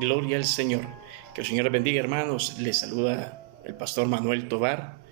Gloria al Señor. Que el Señor les bendiga, hermanos. Les saluda el pastor Manuel Tovar.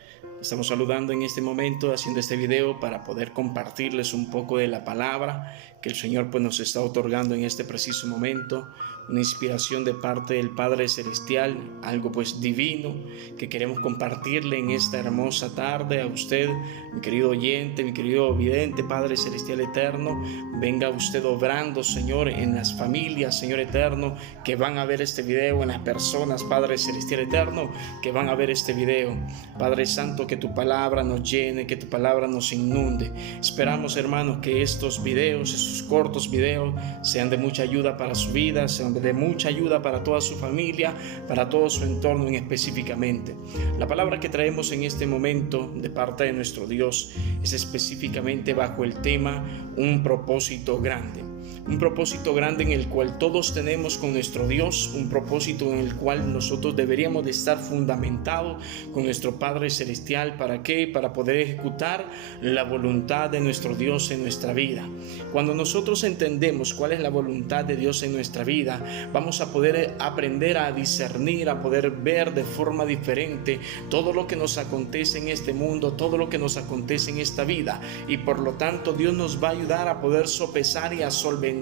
Estamos saludando en este momento, haciendo este video para poder compartirles un poco de la palabra que el Señor nos está otorgando en este preciso momento. Una inspiración de parte del Padre Celestial, algo divino que queremos compartirle en esta hermosa tarde a usted, mi querido oyente, mi querido vidente, Padre Celestial eterno. Venga usted obrando, Señor, en las familias, Señor eterno, que van a ver este video, en las personas, Padre Celestial eterno, que van a ver este video. Padre Santo, que tu palabra nos llene, que tu palabra nos inunde. Esperamos, hermanos, que estos videos, estos cortos videos, sean de mucha ayuda para su vida, sean de mucha ayuda para toda su familia, para todo su entorno específicamente. La palabra que traemos en este momento de parte de nuestro Dios es específicamente bajo el tema un propósito grande. Un propósito grande en el cual todos tenemos con nuestro Dios, un propósito en el cual nosotros deberíamos de estar fundamentados con nuestro Padre Celestial. ¿Para qué? Para poder ejecutar la voluntad de nuestro Dios en nuestra vida. Cuando nosotros entendemos cuál es la voluntad de Dios en nuestra vida, vamos a poder aprender a discernir, a poder ver de forma diferente todo lo que nos acontece en este mundo, todo lo que nos acontece en esta vida, y por lo tanto Dios nos va a ayudar a poder sopesar y a solventar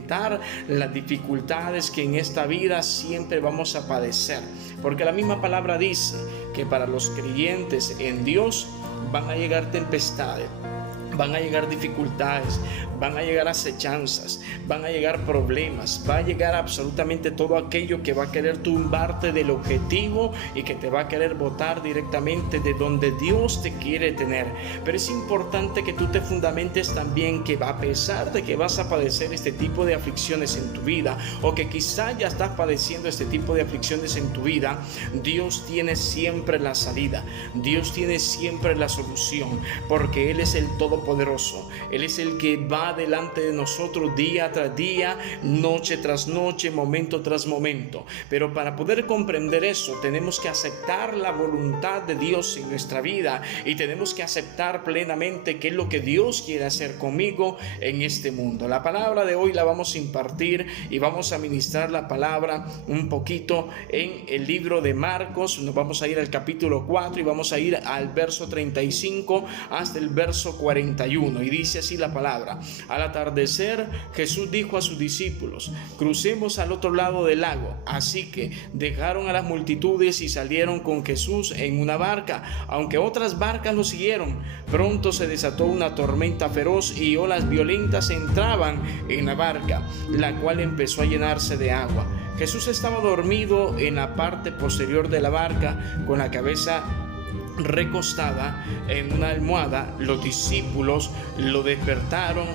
las dificultades que en esta vida siempre vamos a padecer, porque la misma palabra dice que para los creyentes en Dios van a llegar tempestades, van a llegar dificultades, van a llegar acechanzas, van a llegar problemas, va a llegar absolutamente todo aquello que va a querer tumbarte del objetivo y que te va a querer botar directamente de donde Dios te quiere tener. Pero es importante que tú te fundamentes también que a pesar de que vas a padecer este tipo de aflicciones en tu vida, o que quizá ya estás padeciendo este tipo de aflicciones en tu vida, Dios tiene siempre la salida, Dios tiene siempre la solución, porque Él es el Todopoderoso, Él es el que va delante de nosotros día tras día, noche tras noche, momento tras momento. Pero para poder comprender eso, tenemos que aceptar la voluntad de Dios en nuestra vida, y tenemos que aceptar plenamente qué es lo que Dios quiere hacer conmigo en este mundo. La palabra de hoy la vamos a impartir y vamos a ministrar la palabra un poquito en el libro de Marcos. Nos vamos a ir al capítulo 4 y vamos a ir al verso 35 hasta el verso 41, y dice así la palabra: Al atardecer, Jesús dijo a sus discípulos: crucemos al otro lado del lago. Así que dejaron a las multitudes y salieron con Jesús en una barca, aunque otras barcas lo siguieron. Pronto se desató una tormenta feroz y olas violentas entraban en la barca, la cual empezó a llenarse de agua. Jesús estaba dormido en la parte posterior de la barca, con la cabeza recostada en una almohada. Los discípulos lo despertaron.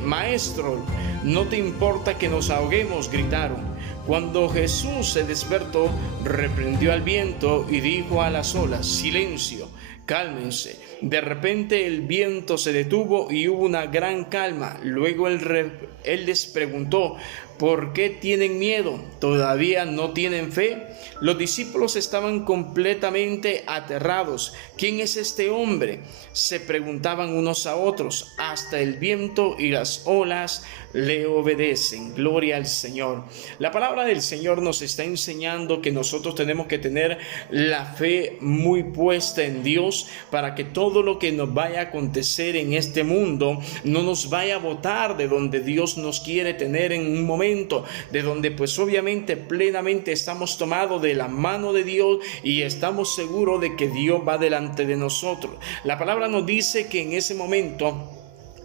Maestro, ¿no te importa que nos ahoguemos?, gritaron. Cuando Jesús se despertó, reprendió al viento y dijo a las olas: silencio, cálmense. De repente el viento se detuvo y hubo una gran calma. Luego él les preguntó: ¿por qué tienen miedo? ¿Todavía no tienen fe? Los discípulos estaban completamente aterrados. ¿Quién es este hombre?, se preguntaban unos a otros. Hasta el viento y las olas le obedecen. Gloria al Señor. La palabra del Señor nos está enseñando que nosotros tenemos que tener la fe muy puesta en Dios, para que todo lo que nos vaya a acontecer en este mundo no nos vaya a botar de donde Dios nos quiere tener en un momento, de donde obviamente plenamente estamos tomados de la mano de Dios y estamos seguros de que Dios va delante de nosotros. La palabra nos dice que en ese momento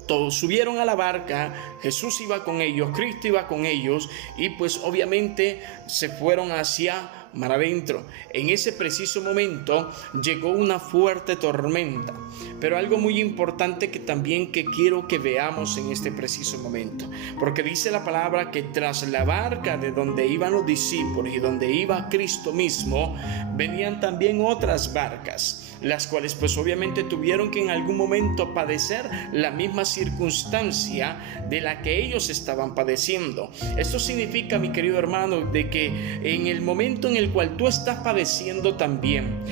todos subieron a la barca, Jesús iba con ellos, Cristo iba con ellos, y obviamente se fueron hacia mar adentro. En ese preciso momento llegó una fuerte tormenta, pero algo muy importante que quiero que veamos en este preciso momento, porque dice la palabra que tras la barca de donde iban los discípulos y donde iba Cristo mismo, venían también otras barcas. las cuales pues obviamente tuvieron que en algún momento padecer la misma circunstancia de la que ellos estaban padeciendo. Esto significa, mi querido hermano, de que en el momento en el cual tú estás padeciendo también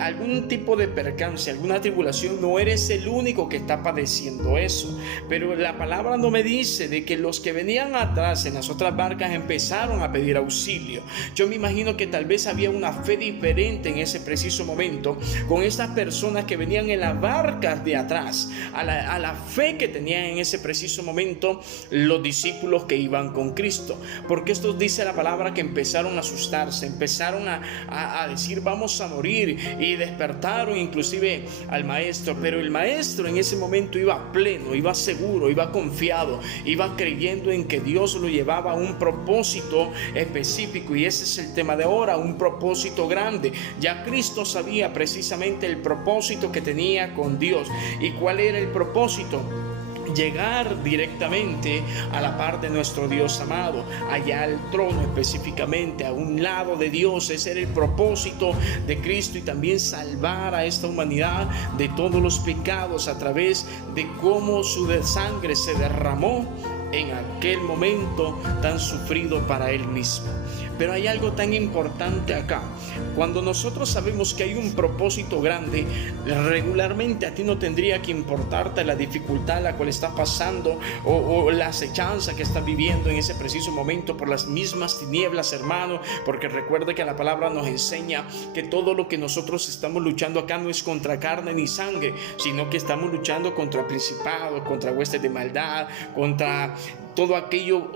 algún tipo de percance, alguna tribulación, no eres el único que está padeciendo eso. Pero la palabra no me dice de que los que venían atrás en las otras barcas empezaron a pedir auxilio. Yo me imagino que tal vez había una fe diferente en ese preciso momento con estas personas que venían en las barcas de atrás, a la fe que tenían en ese preciso momento los discípulos que iban con Cristo. Porque esto dice la palabra que empezaron a asustarse, empezaron a decir vamos a morir, y despertaron inclusive al maestro. Pero el maestro en ese momento iba pleno, iba seguro, iba confiado, iba creyendo en que Dios lo llevaba a un propósito específico, y ese es el tema de ahora, un propósito grande. Ya Cristo sabía precisamente el propósito que tenía con Dios. ¿Y cuál era el propósito? Llegar directamente a la par de nuestro Dios amado, allá al trono, específicamente a un lado de Dios. Ese era el propósito de Cristo, y también salvar a esta humanidad de todos los pecados a través de cómo su sangre se derramó en aquel momento tan sufrido para Él mismo. Pero hay algo tan importante acá. Cuando nosotros sabemos que hay un propósito grande, regularmente a ti no tendría que importarte la dificultad a la cual estás pasando o la acechanza que estás viviendo en ese preciso momento por las mismas tinieblas, hermano, porque recuerda que la palabra nos enseña que todo lo que nosotros estamos luchando acá no es contra carne ni sangre, sino que estamos luchando contra principados, contra huestes de maldad, contra todo aquello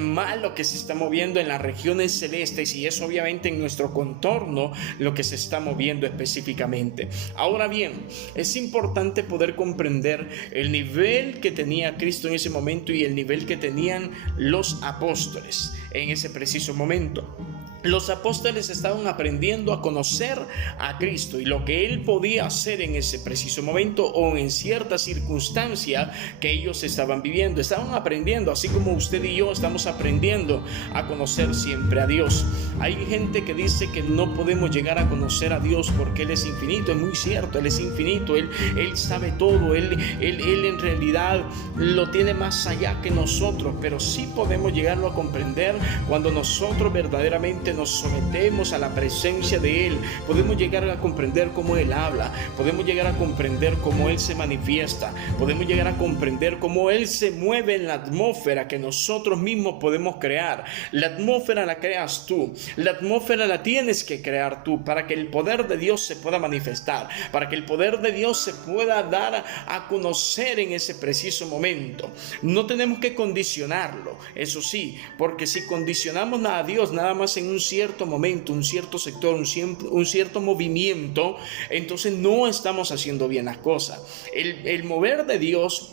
malo que se está moviendo en las regiones celestes, y es obviamente en nuestro contorno lo que se está moviendo específicamente. Ahora bien, es importante poder comprender el nivel que tenía Cristo en ese momento y el nivel que tenían los apóstoles en ese preciso momento. Los apóstoles estaban aprendiendo a conocer a Cristo y lo que Él podía hacer en ese preciso momento o en cierta circunstancia que ellos estaban viviendo. Estaban aprendiendo, así como usted y yo estamos aprendiendo a conocer siempre a Dios. Hay gente que dice que no podemos llegar a conocer a Dios porque Él es infinito. Es muy cierto, Él es infinito, Él sabe todo, Él en realidad lo tiene más allá que nosotros, pero sí podemos llegarlo a comprender cuando nosotros verdaderamente nos sometemos a la presencia de Él. Podemos llegar a comprender cómo Él habla, podemos llegar a comprender cómo Él se manifiesta, podemos llegar a comprender cómo Él se mueve en la atmósfera que nosotros mismos podemos crear. La atmósfera la creas tú, la atmósfera la tienes que crear tú para que el poder de Dios se pueda manifestar, para que el poder de Dios se pueda dar a conocer en ese preciso momento. No tenemos que condicionarlo, eso sí, porque si condicionamos a Dios nada más en un cierto momento, un cierto sector, un cierto movimiento, entonces no estamos haciendo bien las cosas. El mover de Dios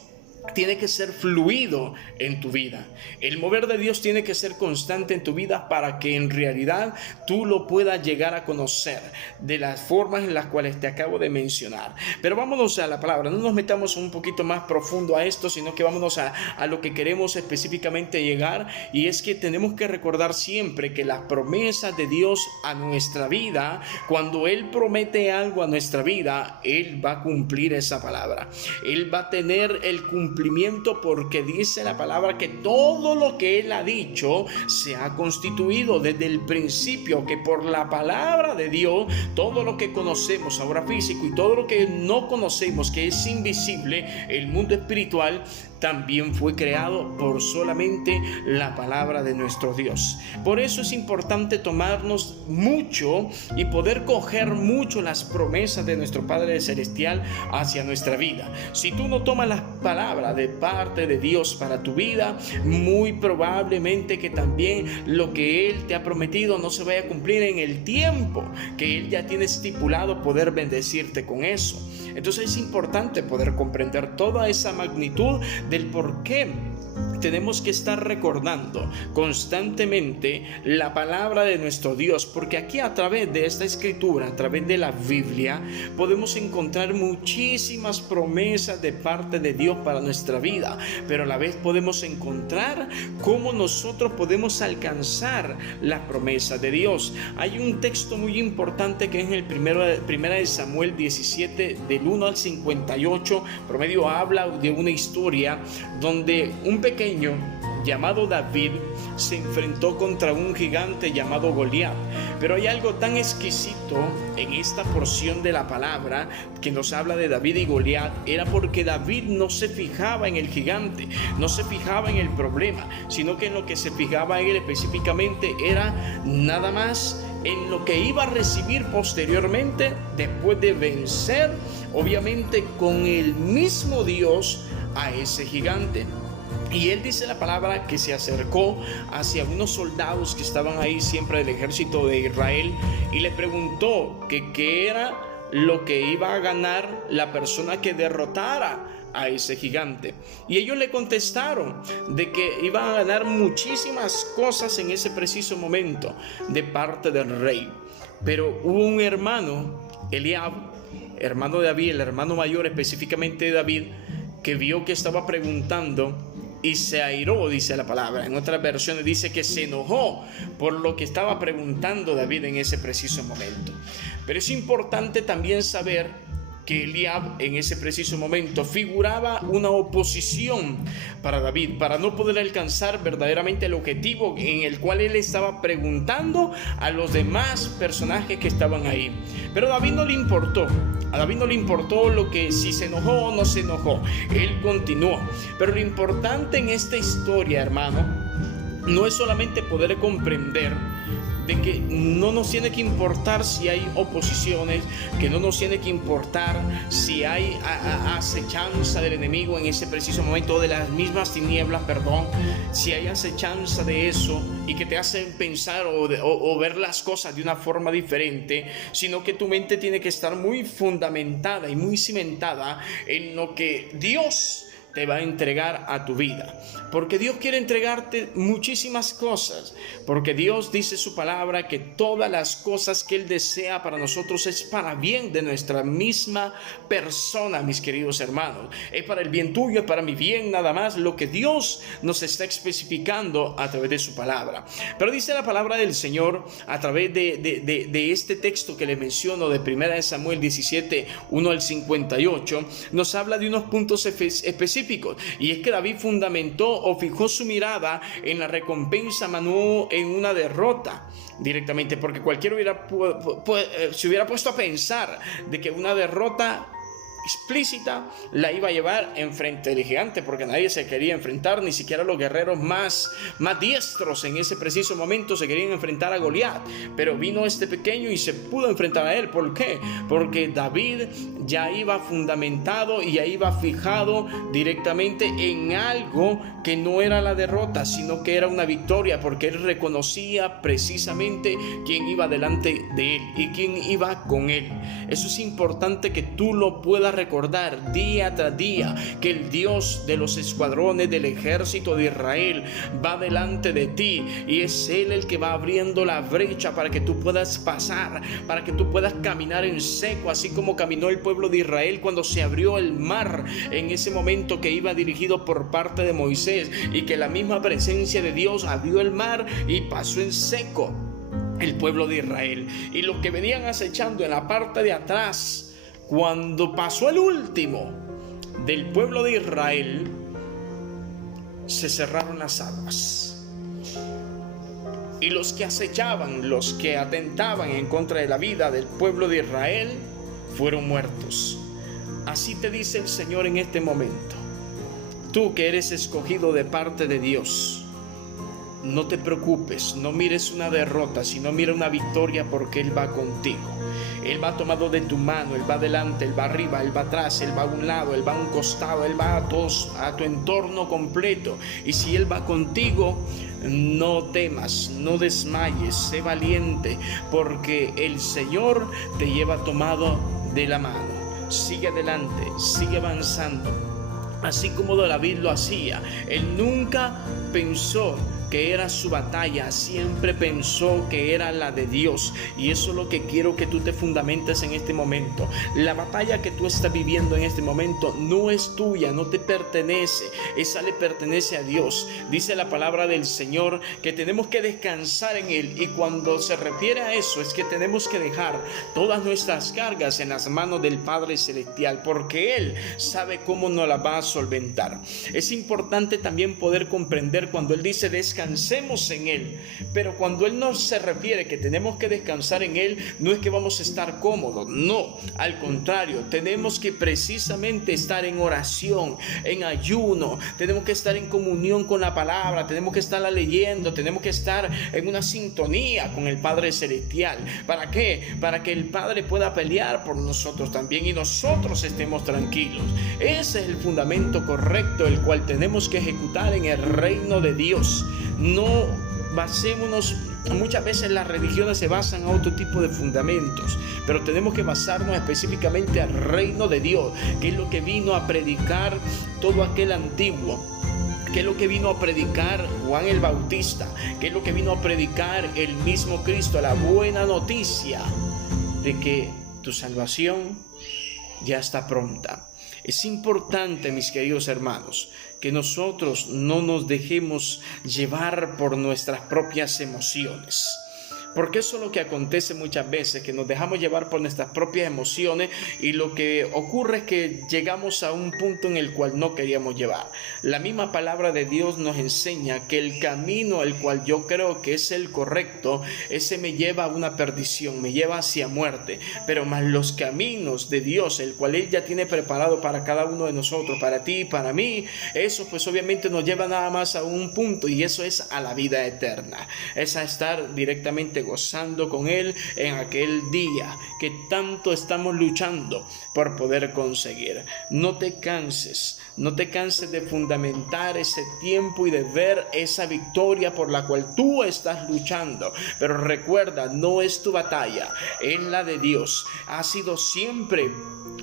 tiene que ser fluido en tu vida. El mover de Dios tiene que ser constante en tu vida para que en realidad tú lo puedas llegar a conocer de las formas en las cuales te acabo de mencionar. Pero vámonos a la palabra, no nos metamos un poquito más profundo a esto, sino que vámonos a lo que queremos específicamente llegar, y es que tenemos que recordar siempre que las promesas de Dios a nuestra vida, cuando Él promete algo a nuestra vida, Él va a cumplir esa palabra. Él va a tener el cumplimiento, porque dice la palabra que todo lo que Él ha dicho se ha constituido desde el principio, que por la palabra de Dios todo lo que conocemos ahora físico y todo lo que no conocemos, que es invisible, el mundo espiritual, también fue creado por solamente la palabra de nuestro Dios. Por eso es importante tomarnos mucho y poder coger mucho las promesas de nuestro Padre Celestial hacia nuestra vida. Si tú no tomas las palabras de parte de Dios para tu vida, muy probablemente que también lo que Él te ha prometido no se vaya a cumplir en el tiempo que Él ya tiene estipulado poder bendecirte con eso. Entonces es importante poder comprender toda esa magnitud del por qué tenemos que estar recordando constantemente la palabra de nuestro Dios, porque aquí a través de esta escritura, a través de la Biblia, podemos encontrar muchísimas promesas de parte de Dios para nuestra vida, pero a la vez podemos encontrar cómo nosotros podemos alcanzar la promesa de Dios. Hay un texto muy importante que es en el primera de Samuel 17 del 1 al 58. Promedio habla de una historia donde un pequeño llamado David se enfrentó contra un gigante llamado Goliat. Pero hay algo tan exquisito en esta porción de la palabra que nos habla de David y Goliat. Era porque David no se fijaba en el gigante, no se fijaba en el problema, sino que en lo que se fijaba él específicamente era nada más en lo que iba a recibir posteriormente después de vencer, obviamente con el mismo Dios, a ese gigante. Y él dice la palabra que se acercó hacia unos soldados que estaban ahí siempre del ejército de Israel y le preguntó que qué era lo que iba a ganar la persona que derrotara a ese gigante. Y ellos le contestaron de que iban a ganar muchísimas cosas en ese preciso momento de parte del rey. Pero hubo un hermano, Eliab, hermano de David, el hermano mayor específicamente de David, que vio que estaba preguntando y se airó, dice la palabra. En otras versiones dice que se enojó por lo que estaba preguntando David en ese preciso momento. Pero es importante también saber que Eliab en ese preciso momento figuraba una oposición para David, para no poder alcanzar verdaderamente el objetivo en el cual él estaba preguntando a los demás personajes que estaban ahí. Pero a David no le importó. A David no le importó lo que si se enojó o no se enojó. Él continuó. Pero lo importante en esta historia, hermano, no es solamente poder comprender de que no nos tiene que importar si hay oposiciones, que no nos tiene que importar si hay acechanza del enemigo en ese preciso momento, de las mismas tinieblas, si hay acechanza de eso y que te hacen pensar o ver las cosas de una forma diferente, sino que tu mente tiene que estar muy fundamentada y muy cimentada en lo que Dios te va a entregar a tu vida, porque Dios quiere entregarte muchísimas cosas, porque Dios dice su palabra que todas las cosas que Él desea para nosotros es para bien de nuestra misma persona, mis queridos hermanos. Es para el bien tuyo, es para mi bien, nada más lo que Dios nos está especificando a través de su palabra. Pero dice la palabra del Señor a través de este texto que les menciono de 1 de Samuel 17, 1 al 58, nos habla de unos puntos específicos. Y es que David fundamentó o fijó su mirada en la recompensa, no en una derrota directamente, porque cualquiera se hubiera puesto a pensar de que una derrota explícita la iba a llevar enfrente del gigante, porque nadie se quería enfrentar, ni siquiera los guerreros más diestros en ese preciso momento se querían enfrentar a Goliat. Pero vino este pequeño y se pudo enfrentar a él. ¿Por qué? Porque David ya iba fundamentado y ya iba fijado directamente en algo que no era la derrota, sino que era una victoria, porque él reconocía precisamente quién iba delante de él y quién iba con él. Eso es importante que tú lo puedas recordar día tras día, que el Dios de los escuadrones del ejército de Israel va delante de ti y es Él el que va abriendo la brecha para que tú puedas pasar, para que tú puedas caminar en seco, así como caminó el pueblo de Israel cuando se abrió el mar en ese momento que iba dirigido por parte de Moisés, y que la misma presencia de Dios abrió el mar y pasó en seco el pueblo de Israel. Y los que venían acechando en la parte de atrás, cuando pasó el último del pueblo de Israel, se cerraron las aguas. Y los que acechaban, los que atentaban en contra de la vida del pueblo de Israel, fueron muertos. Así te dice el Señor en este momento. Tú que eres escogido de parte de Dios, no te preocupes, no mires una derrota, sino mira una victoria, porque Él va contigo. Él va tomado de tu mano, Él va adelante, Él va arriba, Él va atrás, Él va a un lado, Él va a un costado, Él va a tu entorno completo. Y si Él va contigo, no temas, no desmayes, sé valiente, porque el Señor te lleva tomado de la mano. Sigue adelante, sigue avanzando. así como David lo hacía. Él nunca pensó que era su batalla, siempre pensó que era la de Dios. Y eso es lo que quiero que tú te fundamentes en este momento. La batalla que tú estás viviendo en este momento no es tuya, no te pertenece, esa le pertenece a Dios. Dice la palabra del Señor que tenemos que descansar en Él, y cuando se refiere a eso es que tenemos que dejar todas nuestras cargas en las manos del Padre Celestial, porque Él sabe cómo nos las va a solventar. Es importante también poder comprender cuando Él dice descansemos en Él, pero cuando Él no se refiere que tenemos que descansar en Él, no es que vamos a estar cómodos, no, al contrario, tenemos que precisamente estar en oración, en ayuno, tenemos que estar en comunión con la palabra, tenemos que estarla leyendo, tenemos que estar en una sintonía con el Padre Celestial. ¿Para qué? Para que el Padre pueda pelear por nosotros también y nosotros estemos tranquilos. Ese es el fundamento correcto, el cual tenemos que ejecutar en el reino de Dios. No basémonos, muchas veces las religiones se basan en otro tipo de fundamentos, pero tenemos que basarnos específicamente al reino de Dios, que es lo que vino a predicar todo aquel antiguo, que es lo que vino a predicar Juan el Bautista, que es lo que vino a predicar el mismo Cristo, la buena noticia de que tu salvación ya está pronta. Es importante, mis queridos hermanos, que nosotros no nos dejemos llevar por nuestras propias emociones. Porque eso es lo que acontece muchas veces, que nos dejamos llevar por nuestras propias emociones, y lo que ocurre es que llegamos a un punto en el cual no queríamos llevar. La misma palabra de Dios nos enseña que el camino al cual yo creo que es el correcto, ese me lleva a una perdición, me lleva hacia muerte. Pero más los caminos de Dios, el cual Él ya tiene preparado para cada uno de nosotros, para ti y para mí, eso pues obviamente nos lleva nada más a un punto, y eso es a la vida eterna. Es a estar directamente gozando con Él en aquel día que tanto estamos luchando por poder conseguir. No te canses de fundamentar ese tiempo y de ver esa victoria por la cual tú estás luchando. Pero recuerda, no es tu batalla, es la de Dios. Ha sido siempre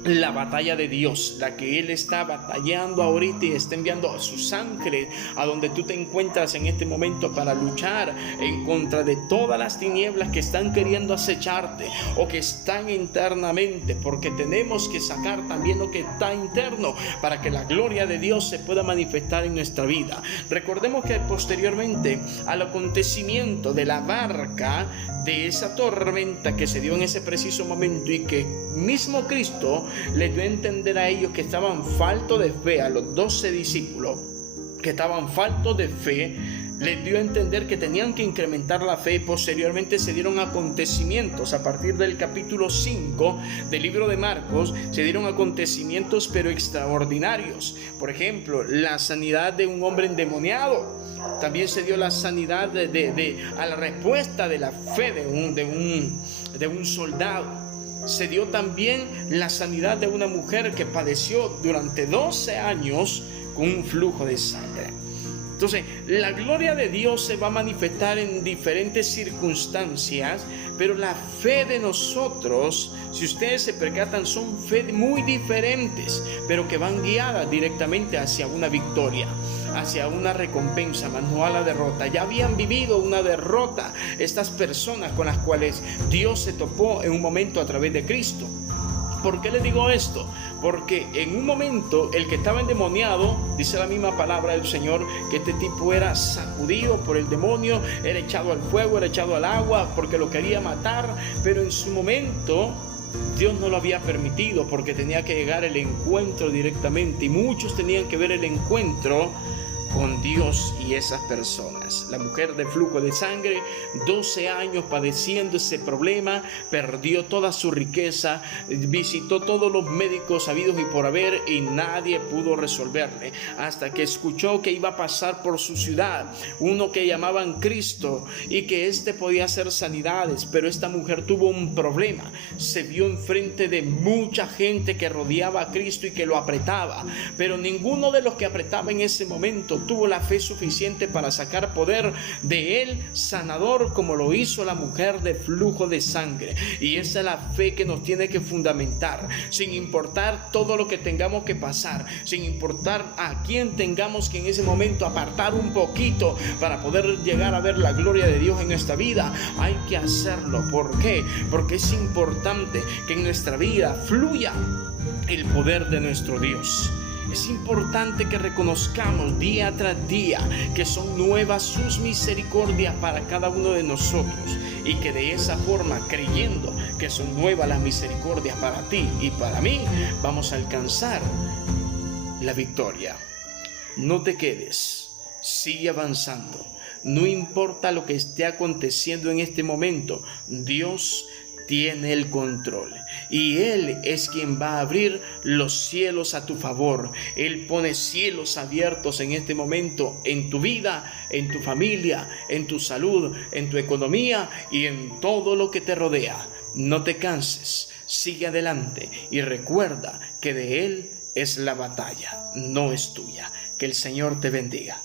la batalla de Dios, la que Él está batallando ahorita y está enviando a su sangre a donde tú te encuentras en este momento para luchar en contra de todas las tinieblas que están queriendo acecharte o que están internamente, porque tenemos que sacar también lo que está interno para que la gloria de Dios se pueda manifestar en nuestra vida. Recordemos que posteriormente al acontecimiento de la barca, de esa tormenta que se dio en ese preciso momento, y que mismo Cristo les dio a entender a ellos que estaban faltos de fe, a los 12 discípulos que estaban faltos de fe, les dio a entender que tenían que incrementar la fe. Posteriormente se dieron acontecimientos a partir del capítulo 5 del libro de Marcos. Se dieron acontecimientos pero extraordinarios. Por ejemplo, la sanidad de un hombre endemoniado. También se dio la sanidad a la respuesta de la fe de un soldado. Se dio también la sanidad de una mujer que padeció durante 12 años con un flujo de sangre. Entonces, la gloria de Dios se va a manifestar en diferentes circunstancias, pero la fe de nosotros, si ustedes se percatan, son fe muy diferentes, pero que van guiadas directamente hacia una victoria, hacia una recompensa, más no a la derrota. Ya habían vivido una derrota estas personas con las cuales Dios se topó en un momento a través de Cristo. ¿Por qué les digo esto? Porque en un momento el que estaba endemoniado, dice la misma palabra del Señor, que este tipo era sacudido por el demonio, era echado al fuego, era echado al agua porque lo quería matar, pero en su momento Dios no lo había permitido porque tenía que llegar el encuentro directamente, y muchos tenían que ver el encuentro con Dios y esas personas. La mujer de flujo de sangre, 12 años padeciendo ese problema, perdió toda su riqueza, visitó todos los médicos habidos y por haber, y nadie pudo resolverle, hasta que escuchó que iba a pasar por su ciudad uno que llamaban Cristo, y que podía hacer sanidades. Pero esta mujer tuvo un problema, se vio enfrente de mucha gente que rodeaba a Cristo y que lo apretaba, pero ninguno de los que apretaba en ese momento tuvo la fe suficiente para sacar poder de Él sanador, como lo hizo la mujer de flujo de sangre. Y esa es la fe que nos tiene que fundamentar, sin importar todo lo que tengamos que pasar, sin importar a quién tengamos que en ese momento apartar un poquito para poder llegar a ver la gloria de Dios en nuestra vida. Hay que hacerlo. ¿Por qué? Porque es importante que en nuestra vida fluya el poder de nuestro Dios. Es importante que reconozcamos día tras día que son nuevas sus misericordias para cada uno de nosotros, y que de esa forma, creyendo que son nuevas las misericordias para ti y para mí, vamos a alcanzar la victoria. No te quedes, sigue avanzando. No importa lo que esté aconteciendo en este momento, Dios tiene el control y Él es quien va a abrir los cielos a tu favor. Él pone cielos abiertos en este momento en tu vida, en tu familia, en tu salud, en tu economía y en todo lo que te rodea. No te canses, sigue adelante y recuerda que de Él es la batalla, no es tuya. Que el Señor te bendiga.